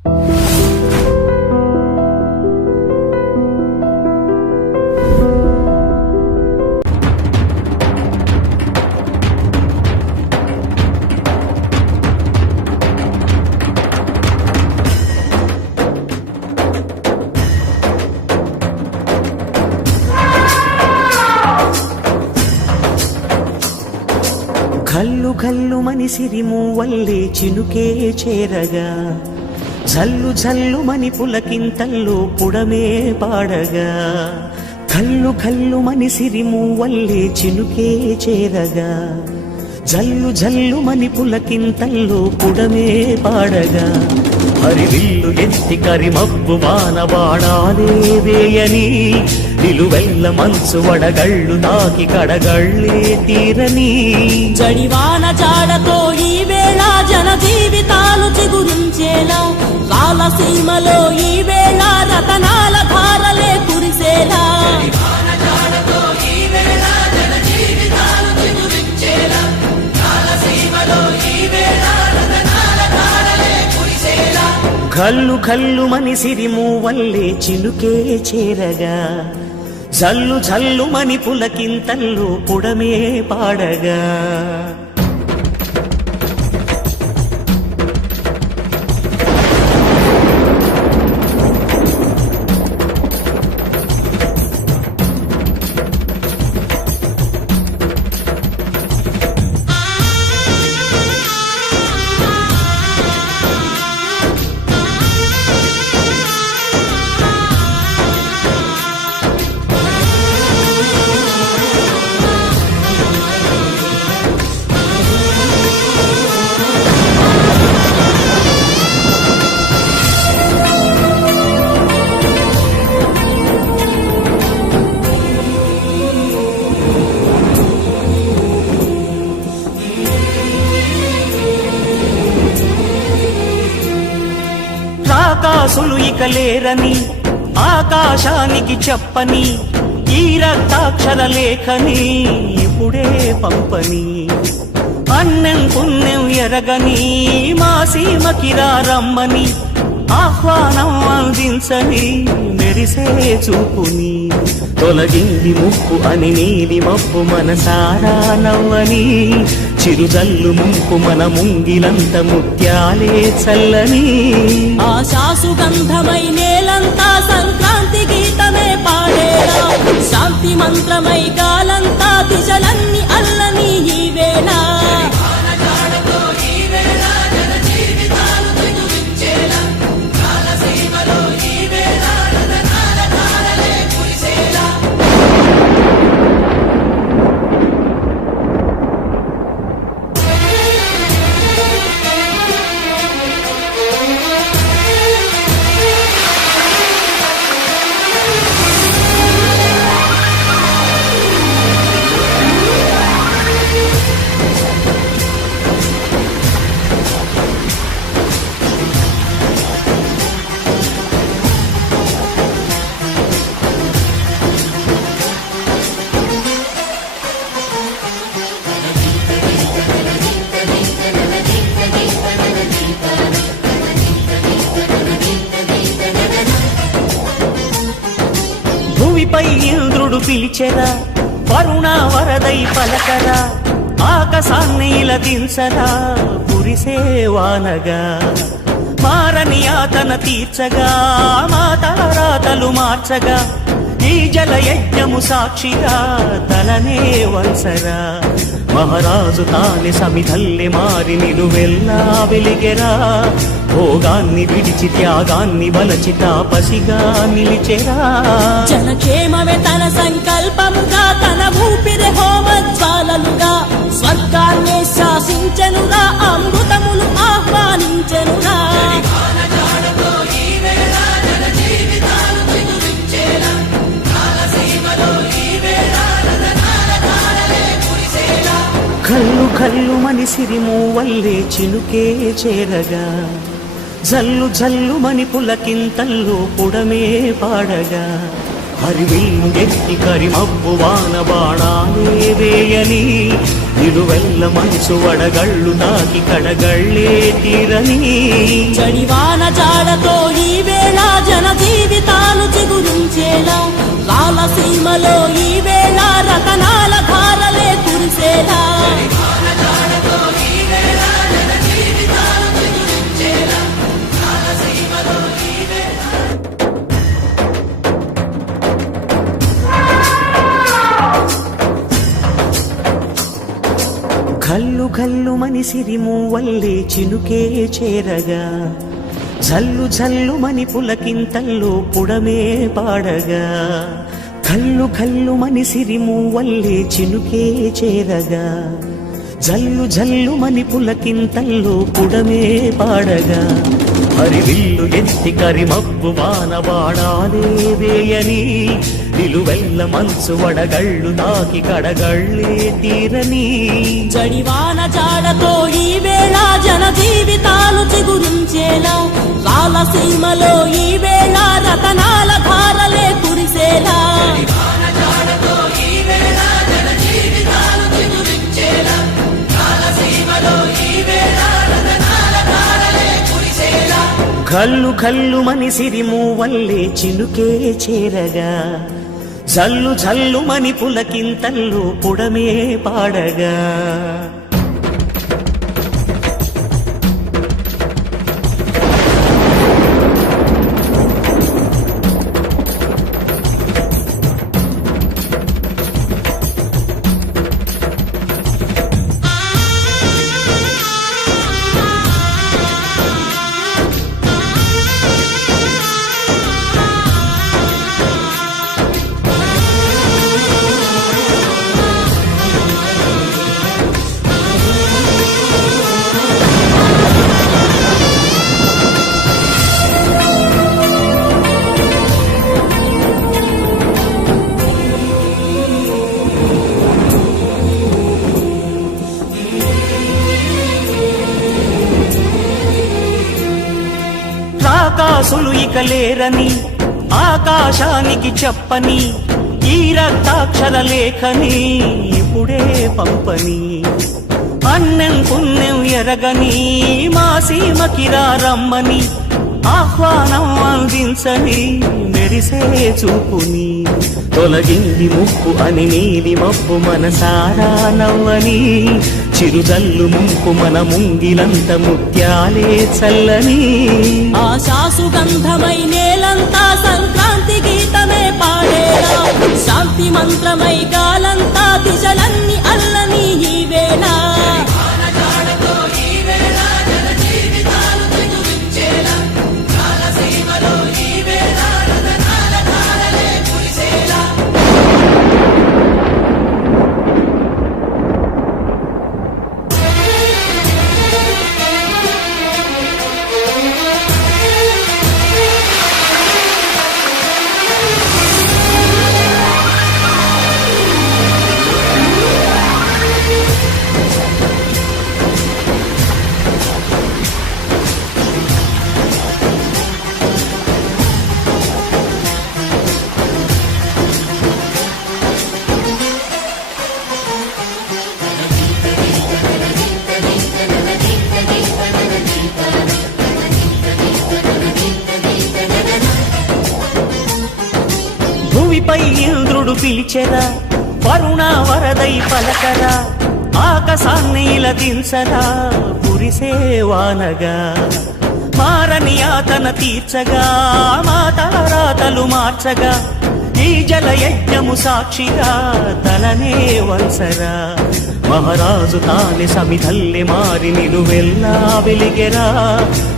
కల్లు కల్లు మని సిరిమూవల్లే చినుకే చేరగా, జల్లు జల్లు మని పులకింతల్లో పుడమే పాడగా. కల్లు కల్లు మని సిరిమూవల్లే చినుకే చేరగా, జల్లు జల్లు మని పులకింతల్లో పుడమే పాడగా. హరివిల్లు ఎత్తి కరిమబ్బు వానవాడాలే వేయని, నిలువెల్ల మనసు వడగళ్ళు తాకి కడగళ్ళే తీరని. జడివాన జాడతో ఈ వేళ జన జీవితాలు చిగురించేలా, రాలసీమలో ఈ వేళ రతనాల ధారలే కురిసేలా. కల్లు కల్లు మని సిరిమూవల్లే చినుకే చేరగా, జల్లు జల్లు మని పులకింతల్లో పుడమే పాడగా. రాకాసులు ఇక లేరని ఆకాశానికి చెప్పని, ఈ రక్తాక్షర లేఖని ఇప్పుడే పంపని. అన్నం పుణ్యం ఎరగని మా సీమకి రమ్మని, ఆహ్వానం అందించని మెరిసే చూపుని. తొలగింది ముప్పు అని నీలి మబ్బు మనసారా నవ్వని, చిరుజల్లు ముంపు మన ముంగిలంత ముత్యాలే చల్లని. ఆశాసు గంధమై నేలంతా సంక్రాంతి గీతమే పాడేలా, శాంతి మంత్రమై గాలంతా దిశలన్నీ అల్లని ఈ వేళ. భూమిపై ఇంద్రుడు పిలిచెరా, వరుణ వరదై పలకరా, ఆకాశాన్ని దించరా కురిసే వానగా. మారని యాతన తీర్చగా, మా తలరాతలు మార్చగా, ఈ జల యజ్ఞము సాక్షిగా తలనే వంచరా. మహారాజు తానే సమిధల్లె మారి నిలువెల్లా వెలిగెరా, భోగాన్ని విడిచి త్యాగాన్ని వలచి తాపసిగా నిలిచెరా. జనక్షేమమే తన సంకల్పముగా, తన ఊపిరి హోమజ్వాలలుగా, స్వర్గాన్ని శాసించెనురా, అమృతములు ఆహ్వానించెనురా. కల్లు కల్లు మని సిరిమూవల్లే చినుకే చేరగా, జల్లు జల్లు మని పులకింతల్లో పుడమే పాడగా. హరివిల్లు ఎత్తి కరిమబ్బు వాన బాణాలే వేయని, నిలువెల్ల మనసు వడగళ్ళు తాకి కడగళ్ళే తీరని. జడివాన జాడ సీమలో ఈ వేళ రతనాల ధారలే కురిసేలా కల్లు కల్లు మని సిరిమూవల్లే చినుకే చేరగా జల్లు జల్లు మని పులకింతల్లో పుడమే పాడగా కల్లు కల్లు మని సిరిమూవల్లే చినుకే చేరగా జల్లు జల్లు మని పులకింతల్లో పుడమే పాడగా హరివిల్లు ఎత్తి కరిమబ్బు వానవాడాలే వేయని నిలువెల్ల మనసు వడగళ్ళు నాకి కడగళ్ళే తీరని జడివాన జాడతో ఈ వేళ జన జీవితాలు చిగురించేలా రాలసీమలో ఈ వేళ రతనాల ధారలే కురిసేలా కల్లు కల్లు మని సిరిమూవల్లే చినుకే చేరగా జల్లు జల్లు మని పులకింతల్లో పుడమే పాడగా రాకాసులు ఇక లేరని ఆకాశానికి చెప్పని ఈ రక్తాక్షర లేఖని ఇప్పుడే పంపని అన్నెం పుణ్యం ఎరగని మా సీమకిరా రమ్మని ఆహ్వానం అందించని మెరిసే చూపుని తొలగింది ముప్పు అని నీలి మబ్బు మనసారా నవ్వని చిరుజల్లు ముంపు మన ముంగిలంత ముత్యాలే చల్లని ఆశాసుగంధమై నేలంతా సంక్రాంతి గీతమే పాడేలా శాంతి మంత్రమై గాలంతా దిశలన్నీ అల్లని ఈ వేళ భూమిపై ఇంద్రుడు పిలిచెరా వరుణ వరదై పలకరా ఆకాశాన్ని ఇలా దించరా కురిసే వానగా మారని యాతన తీర్చగా మా తలరాతలు మార్చగా ఈ జల యజ్ఞము సాక్షిగా తలనే వంచరా మహారాజు తానే సమిధల్లె మారి నిలువెల్లా వెలిగెరా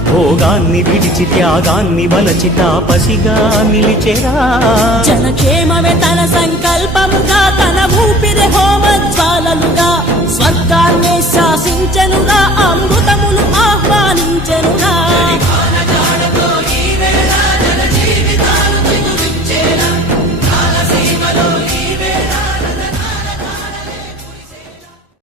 భోగాన్ని విడిచి త్యాగాన్ని వలచి తాపసిగా నిలిచెరా జనకే